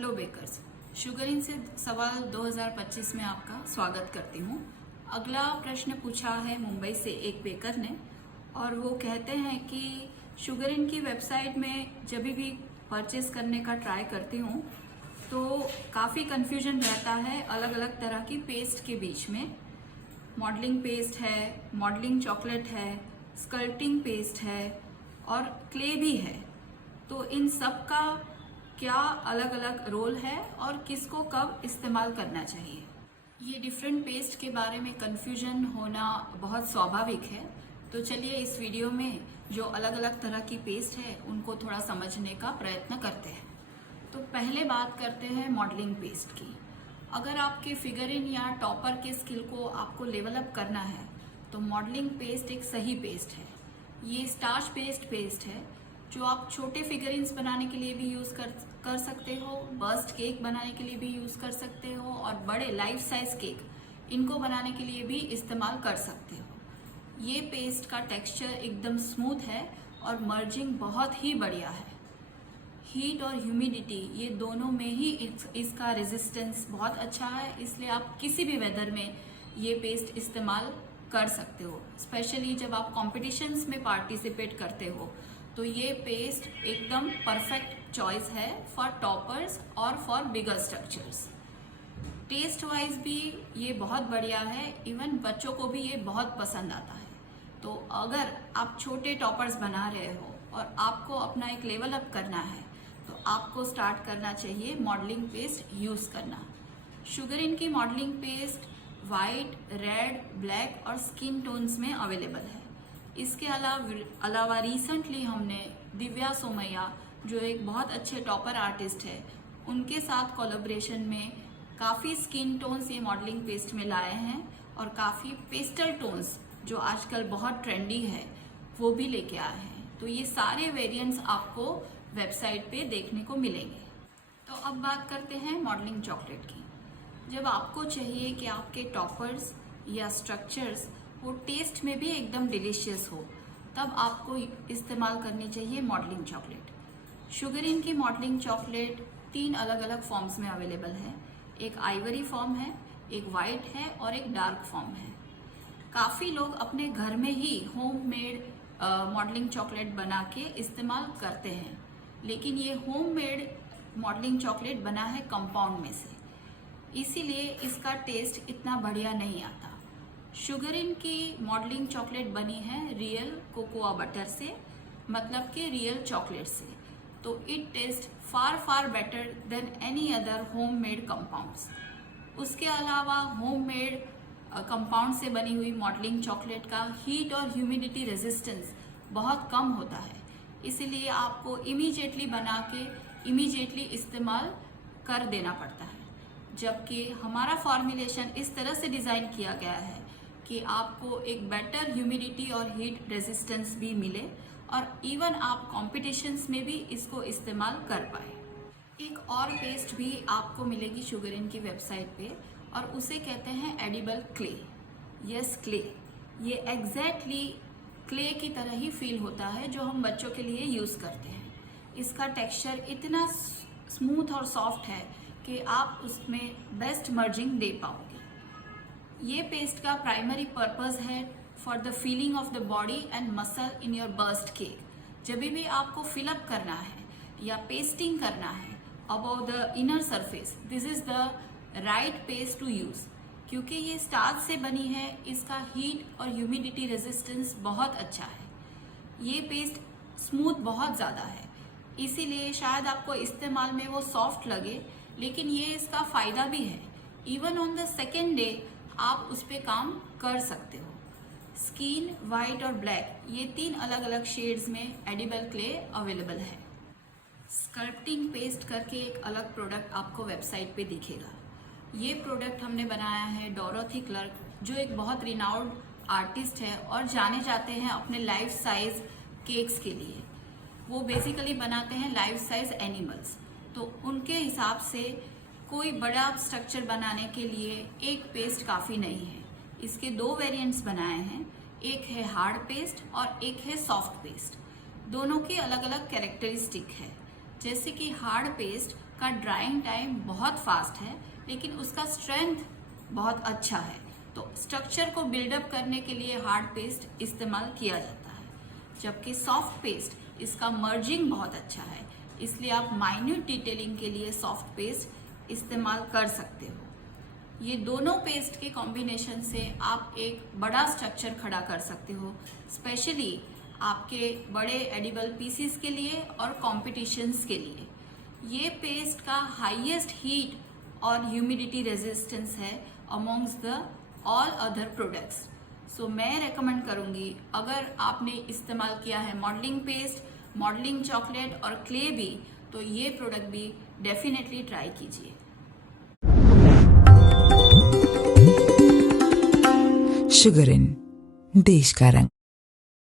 Hello bakers, sugar in से सवाल 2025 में आपका स्वागत करती हूँ। अगला प्रश्न पूछा है मुंबई से एक बेकर ने और वो कहते हैं कि शुगर इन की वेबसाइट में जब भी परचेस करने का ट्राई करती हूँ तो काफ़ी कन्फ्यूजन रहता है अलग अलग तरह की पेस्ट के बीच में। मॉडलिंग पेस्ट है, मॉडलिंग चॉकलेट है, स्कल्पटिंग पेस्ट है और क्ले भी है। तो इन सब का क्या अलग अलग रोल है और किसको कब इस्तेमाल करना चाहिए। ये डिफरेंट पेस्ट के बारे में कन्फ्यूजन होना बहुत स्वाभाविक है। तो चलिए इस वीडियो में जो अलग अलग तरह की पेस्ट है उनको थोड़ा समझने का प्रयत्न करते हैं। तो पहले बात करते हैं मॉडलिंग पेस्ट की। अगर आपके फिगरिन या टॉपर के स्किल को आपको लेवल अप करना है तो मॉडलिंग पेस्ट एक सही पेस्ट है। ये स्टार्च बेस्ड पेस्ट है जो आप छोटे फिगरिन्स बनाने के लिए भी यूज़ कर सकते हो, बस्ट केक बनाने के लिए भी यूज़ कर सकते हो और बड़े लाइफ साइज केक इनको बनाने के लिए भी इस्तेमाल कर सकते हो। ये पेस्ट का टेक्सचर एकदम स्मूथ है और मर्जिंग बहुत ही बढ़िया है। हीट और ह्यूमिडिटी ये दोनों में ही इसका रेजिस्टेंस बहुत अच्छा है, इसलिए आप किसी भी वेदर में ये पेस्ट इस्तेमाल कर सकते हो। स्पेशली जब आप कॉम्पिटिशन्स में पार्टिसिपेट करते हो तो ये पेस्ट एकदम परफेक्ट चॉइस है फॉर टॉपर्स और for bigger structures. Taste wise भी ये बहुत बढ़िया है, इवन बच्चों को भी ये बहुत पसंद आता है। तो अगर आप छोटे टॉपर्स बना रहे हो और आपको अपना एक लेवल अप करना है तो आपको स्टार्ट करना चाहिए मॉडलिंग पेस्ट यूज़ करना। शुगर इन की modelling paste white, red, black और स्किन टोन्स में अवेलेबल है। इसके अलावा रिसेंटली हमने दिव्या सोमैया जो एक बहुत अच्छे टॉपर आर्टिस्ट है उनके साथ कोलैबोरेशन में काफ़ी स्किन टोन्स ये मॉडलिंग पेस्ट में लाए हैं और काफ़ी पेस्टल टोन्स जो आजकल बहुत ट्रेंडी है वो भी लेके आए हैं। तो ये सारे वेरिएंट्स आपको वेबसाइट पे देखने को मिलेंगे। तो अब बात करते हैं मॉडलिंग चॉकलेट की। जब आपको चाहिए कि आपके टॉपर्स या स्ट्रक्चर्स वो टेस्ट में भी एकदम डिलीशियस हो तब आपको इस्तेमाल करनी चाहिए मॉडलिंग चॉकलेट। शुगर इन की मॉडलिंग चॉकलेट 3 अलग अलग फॉर्म्स में अवेलेबल है। एक आइवरी फॉर्म है, एक वाइट है और एक डार्क फॉर्म है। काफ़ी लोग अपने घर में ही होममेड मॉडलिंग चॉकलेट बना के इस्तेमाल करते हैं, लेकिन ये होममेड मॉडलिंग चॉकलेट बना है कंपाउंड में से, इसीलिए इसका टेस्ट इतना बढ़िया नहीं आता। शुगर इन की मॉडलिंग चॉकलेट बनी है रियल कोकोआ बटर से, मतलब कि रियल चॉकलेट से। तो it taste far better than any other homemade compounds. उसके अलावा होममेड कंपाउंड से बनी हुई मॉडलिंग चॉकलेट का हीट और ह्यूमिडिटी रेजिस्टेंस बहुत कम होता है, इसीलिए आपको इमीडिएटली बना के इमीडिएटली इस्तेमाल कर देना पड़ता है। जबकि हमारा फॉर्मुलेशन इस तरह से डिज़ाइन किया गया है कि आपको एक बेटर ह्यूमिडिटी और हीट रेजिस्टेंस भी मिले और इवन आप कॉम्पिटिशन्स में भी इसको इस्तेमाल कर पाए। एक और पेस्ट भी आपको मिलेगी शुगर इन की वेबसाइट पे और उसे कहते हैं एडिबल क्ले। Yes, clay. ये एग्जैक्टली क्ले की तरह ही फील होता है जो हम बच्चों के लिए यूज़ करते हैं। इसका टेक्सचर इतना स्मूथ और सॉफ्ट है कि आप उसमें बेस्ट मर्जिंग दे पाओगे। ये पेस्ट का प्राइमरी पर्पस है for the feeling of the body and muscle in your burst cake. जब भी आपको फिलअप करना है या पेस्टिंग करना है about the inner surface, this is the right paste to use. क्योंकि ये स्टार्च से बनी है, इसका हीट और ह्यूमिडिटी रेजिस्टेंस बहुत अच्छा है। ये पेस्ट स्मूथ बहुत ज़्यादा है, इसीलिए शायद आपको इस्तेमाल में वो सॉफ्ट लगे, लेकिन ये इसका फ़ायदा भी है। Even on the second day आप उस पर काम कर सकते हो। स्किन, वाइट और ब्लैक ये 3 अलग अलग शेड्स में एडिबल क्ले अवेलेबल है। स्कल्पटिंग पेस्ट करके एक अलग प्रोडक्ट आपको वेबसाइट पे दिखेगा। ये प्रोडक्ट हमने बनाया है डोरोथी क्लर्क, जो एक बहुत रिनाउंड आर्टिस्ट है और जाने जाते हैं अपने लाइफ साइज केक्स के लिए। वो बेसिकली बनाते हैं लाइफ साइज एनिमल्स। तो उनके हिसाब से कोई बड़ा स्ट्रक्चर बनाने के लिए एक पेस्ट काफ़ी नहीं है। इसके 2 वेरिएंट्स बनाए हैं, एक है हार्ड पेस्ट और एक है सॉफ्ट पेस्ट। दोनों की अलग अलग कैरेक्टरिस्टिक है। जैसे कि हार्ड पेस्ट का ड्राइंग टाइम बहुत फास्ट है, लेकिन उसका स्ट्रेंथ बहुत अच्छा है। तो स्ट्रक्चर को बिल्डअप करने के लिए हार्ड पेस्ट इस्तेमाल किया जाता है, जबकि सॉफ्ट पेस्ट इसका मर्जिंग बहुत अच्छा है, इसलिए आप माइन्यूट डिटेलिंग के लिए सॉफ्ट पेस्ट इस्तेमाल कर सकते हो। ये दोनों पेस्ट के कॉम्बिनेशन से आप एक बड़ा स्ट्रक्चर खड़ा कर सकते हो, स्पेशली आपके बड़े एडिबल पीसीस के लिए और कॉम्पिटिशन्स के लिए। ये पेस्ट का हाईएस्ट हीट और ह्यूमिडिटी रेजिस्टेंस है amongst the all other products. So मैं रेकमेंड करूँगी, अगर आपने इस्तेमाल किया है मॉडलिंग पेस्ट, मॉडलिंग चॉकलेट और क्ले भी, तो ये प्रोडक्ट भी डेफिनेटली ट्राई कीजिए। शुगर इन, देश का रंग।